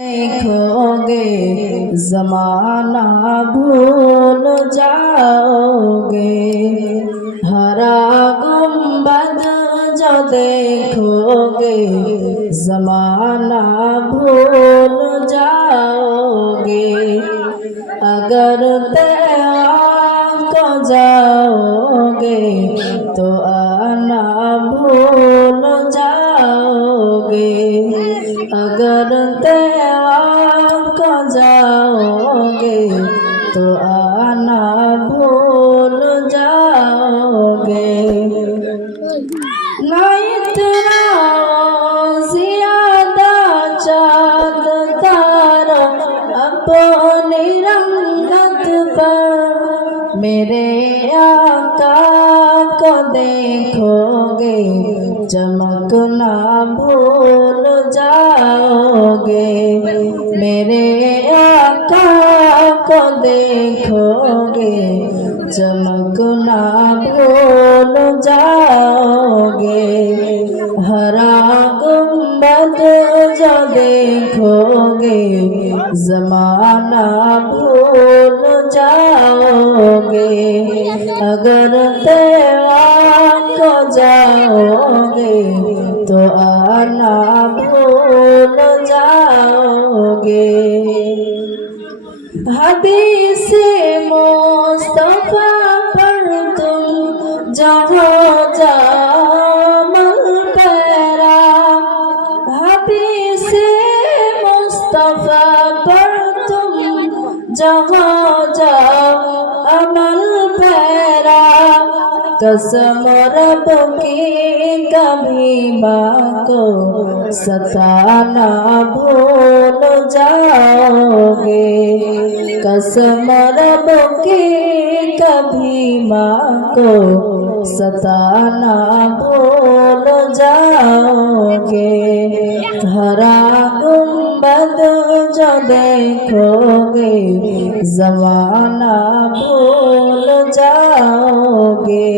देखोगे जमाना भूल जाओगे। हरा गुंबद जो देखोगे जमाना भूल जाओगे। अगर तैयार को जाओगे तो आना भूल जाओगे। अगर तैयार को जाओगे तो आना भूल जाओगे। ना इतना ज्यादा चाँद तारा अपनी रंगत पर मेरे आका को देखोगे चमकना भूल जाओगे। मेरे आका को देखोगे चमकना भूल जाओगे। हरा गुंबद जो देखोगे जमाना भूल जाओगे। अगर तैयार को जाओगे तो आना भूल जाओगे। हदीस मुस्तफा पर तुम जहाँ जामल पैरा। हदीस मुस्तफा पर तुम जहाँ जाओ अमल पैरा। कसम रब की कभी माँ को सताना भूल जाओगे। कसम रब की कभी माँ को सताना भूल जाओगे। हरा गुंबद जो देखोगे जमाना भूल जाओगे।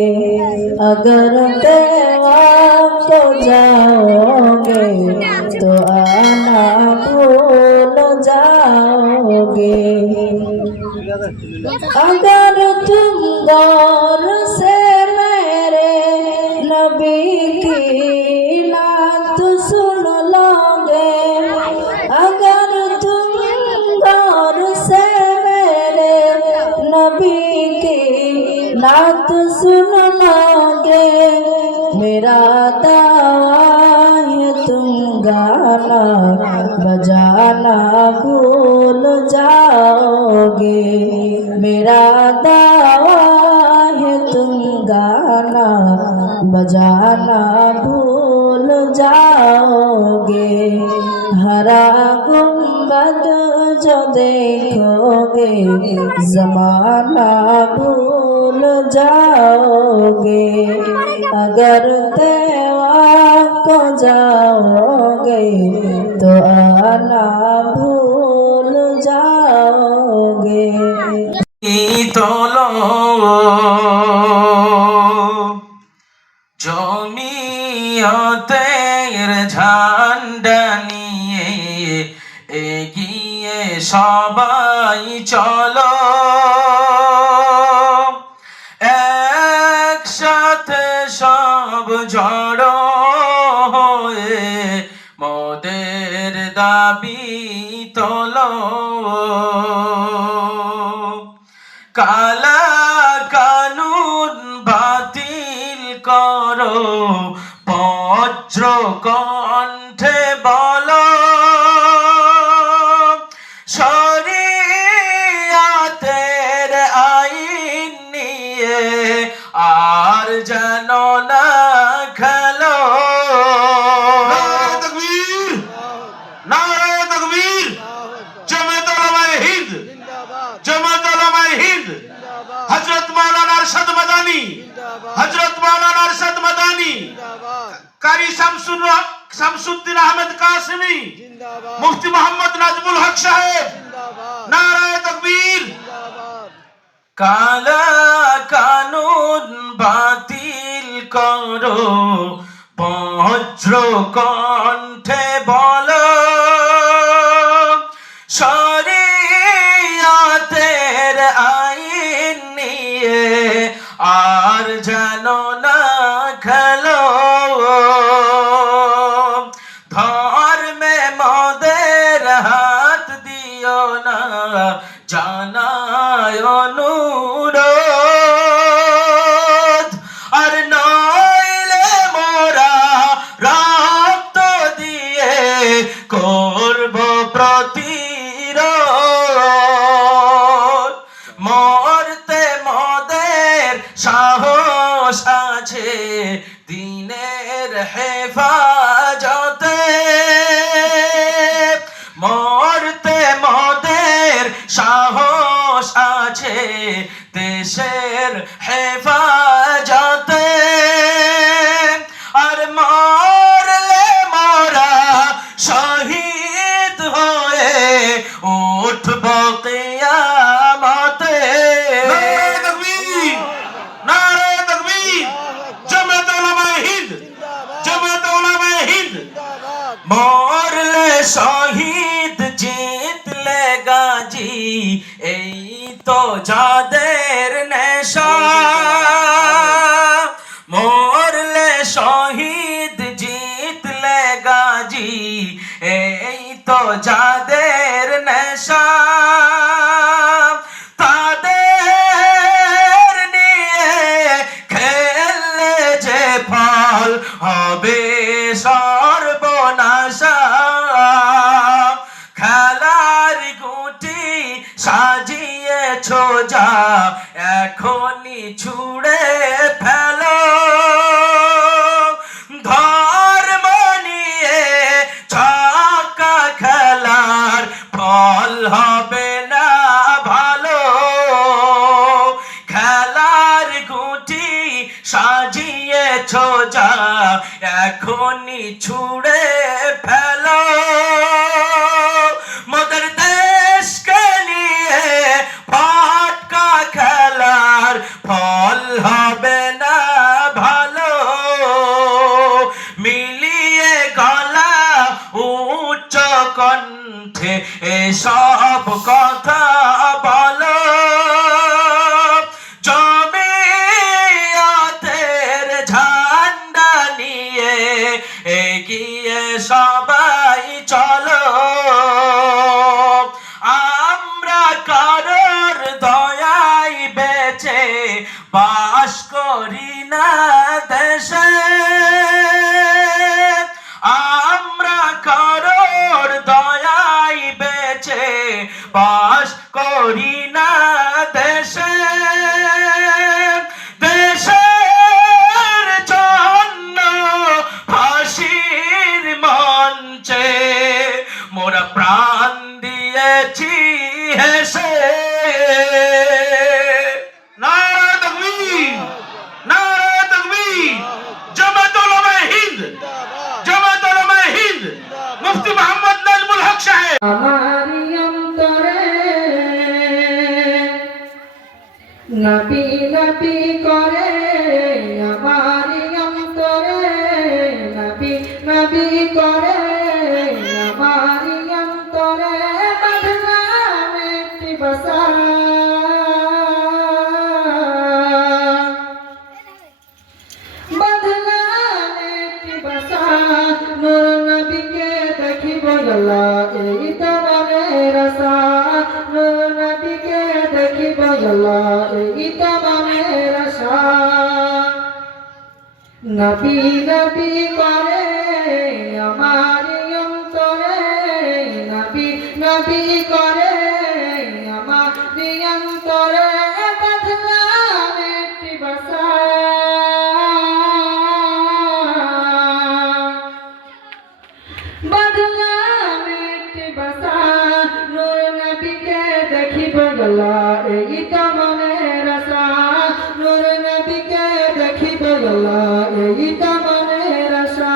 अगर तैयार को जाओगे तो आना भूल जाओगे। अगर तुम गौर से मेरे नबी की नात सुन लोगे। अगर तुम गौर से मेरे नबी की नात सुन लोगे। मेरा दावा है तुम गाना बजाना भूल जाओगे। मेरा दावा है तुम गाना बजाना भूल जाओगे। हरा गुंबद जो देखोगे जमाना भूल जाओगे। अगर तैयार को जाओगे तो आना भूल जाओगे। তোলো জমিয়তের ঝান্ডা নিয়ে এগিয়ে সবাই চলো। একসাথে সব জড়ো হয়ে মোদের দাবি তোলো। কালা কানুন বাতিল করো বজ্র কণ্ঠে বলো। শরিয়াতের আইন নিয়ে আর যেন না খেলো। নারায়ে তাকবীর, জামাত উলামায়ে হিন্দ, জামাত উলামায়ে হিন্দ। হযরত মাওলানা আরশাদ মাদানী, হযরত মাওলানা আরশাদ মাদানী, কারি শামসুদ্দিন আহমেদ কাসেমি, মুফতি মোহাম্মদ নাজমুল হক সাহেব। নারায়ে তাকবীর। কালা কানুন বাতিল করো বজ্র কণ্ঠে বলো। শরীয়তের আইন নিয়ে আর যেন না খেলো, ধর্মে মদের হাত দিও না, জানায় অনুরোধ। আর নইলে মোরা রক্ত দিয়ে করব প্রতিরোধ। মরতে মদের সাহস আছে দিনের হেফাজতে, মরতে মদের সাহস আছে দেশের হেফাজতে। আর মরলে মোরা শহীদ হয়ে উঠব কিয়ামতে। নারে তাকবীর, নারে তাকবীর, জামাত উলামায়ে হিন্দ, জামাত উলামায়ে হিন্দ। মরলে শহীদ জিতলে গাজী, এই তো যাদের নেশা। মরলে শহীদ জিতলে গাজী, এই তো যাদের নেশা। তাদের নিয়ে খেললে যে ফল হবে সর্বনাশা। খেলার গুটি সাজিয়েছ যা, এখনই ছুঁড়ে ফেলো। ধর্ম নিয়ে ছক্কা খেলার ফল হবে না ভালো। খেলার গুটি সাজিয়েছ যা, এখনই ছুঁড়ে ফেলো। মদের দেশকে নিয়ে ফাটকা খেলার ফল হবে না ভালো। মিলিয়ে গলা উচ্চ কণ্ঠে এসব কথা বলো। জমিয়তের ঝান্ডা নিয়ে এগিয়ে সবাই চলো। আমরা কারোর দয়ায় বেঁচে বাস করি না দেশে। আমরা কারোর দয়ায় বেঁচে বাস করি না দেশে। দেশের জন্য ফাঁসির মঞ্চে মোরা প্রাণ দিয়েছি হেসে। নারে তাকবীর, নারে তাকবীর, জামাত উলামায়ে হিন্দ, জামাত উলামায়ে হিন্দ, মুফতি মোহাম্মদ নাজমুল হক সাহেব। আমারি অন্তরে নবী নবী করে, আমারি অন্তরে নবী নবী করে, আমারি অন্তরে বদনাম একটি বসা। বদনাম একটি বসা, নূর নবীকে দেখিব আল্লাহ, এই তো মনের আশা। নূর নবীকে দেখিব আল্লাহ, এই তো মনের আশা। নবী নবী করে আমারি অন্তরে, নবী নবী করে আমারি অন্তরে, বদনাম একটি বসা। বদনাম একটি বসা, নূর নবীকে দেখিব আল্লাহ, এই তো মনের আশা। নূর নবীকে দেখিব আল্লাহ, এই তো মনের আশা।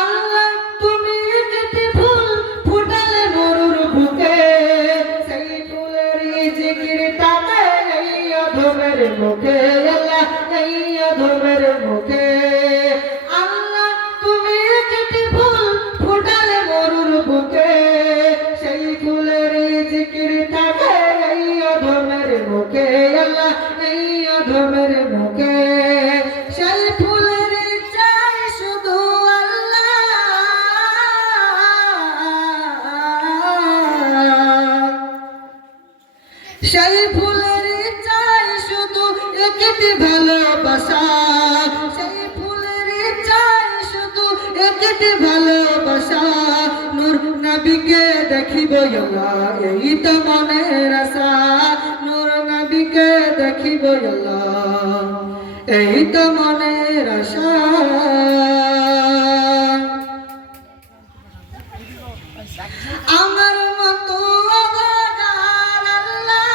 আল্লাহ তুমি যেতে ফুল ফুটালে মরুর বুকে, সেই ফুলেরই জিকির তাকে এই অধমের মুখে। আল্লাহ এই অধমের মুখে। আল্লাহ তুমি যেতে ফুল ফুটালে মরুর সেই ফুলের চাই শুধু একটি ভালোবাসা, সেই ফুলের চাই শুধু একটি ভালোবাসা। নূর নবীকে দেখিব আল্লাহ এই তো মনের আশা, নূর নবীকে দেখিব আল্লাহ এই তো মনের আশা। আমার মতো অভাগার আল্লাহ,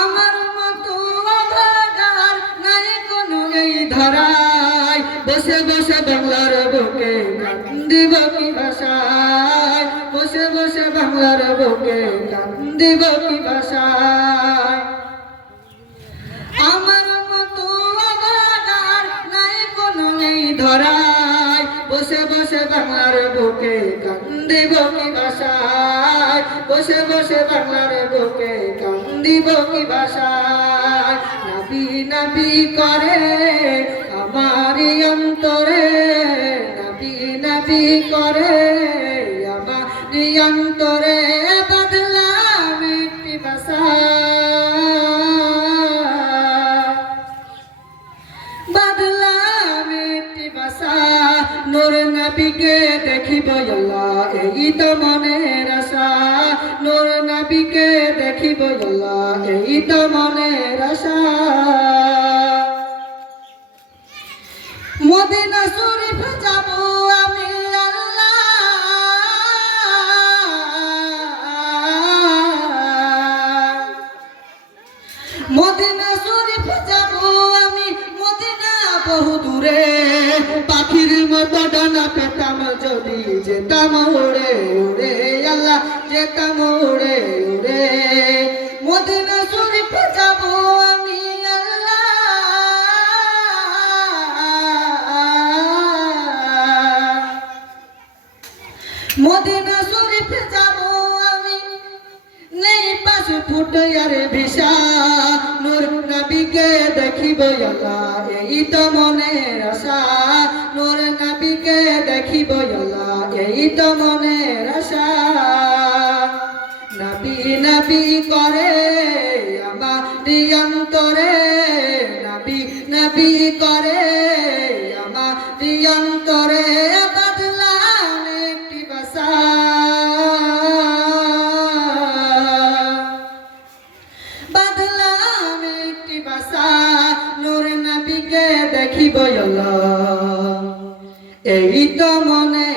আমার মতো অভাগার নাই কোনো এই ধরায়, বসে বসে বাংলার বুকে কান্দিব কি ভাষায়, বসে বসে বাংলার বুকে কান্দিব কি ভাষায়। আমার মতো অভাগার নাই কোনো এই ধরায়, বসে বসে বাংলার বুকে কান্দিব কি ভাষায়, বসে বসে বাংলার বুকে কান্দিব কি ভাষায়। নবী নবী করে আমার অন্তরে, নবী নবী করে আমার অন্তরে, বদলাম একটি ভাষা, বদলাম একটি ভাষা। নূর নবীকে দেখিব আল্লাহ এই তো মনের আশা, নূর নবীকে দেখিব আল্লাহ এই তো মনের আশা। মদিনা শরীফ যাব আমি আল্লাহ, মদিনা শরীফ যাব আমি, মদিনা বহু দূরে, পাখির মতো ডানা পেতাম যদি যেতাম উড়ে উড়ে আল্লাহ, যেতাম উড়ে উড়ে। মদিনা শরীফ যাব আমি আল্লাহ, মদিনা শরীফ যাব আমি, নেই পাশে ফুটে আর ভিসা। নূর নবীকে দেখিব আল্লাহ এই তো মনের আশা, নূর নবীকে দেখিব আল্লাহ এই তো মনের আশা। নবী নবী করে আমার অন্তরে, নবী নবী করে আমার অন্তরে, বদলাম একটি ভাষা, বদলাম একটি ভাষা। নূর নবীকে দেখিব আল্লাহ এই তো মনে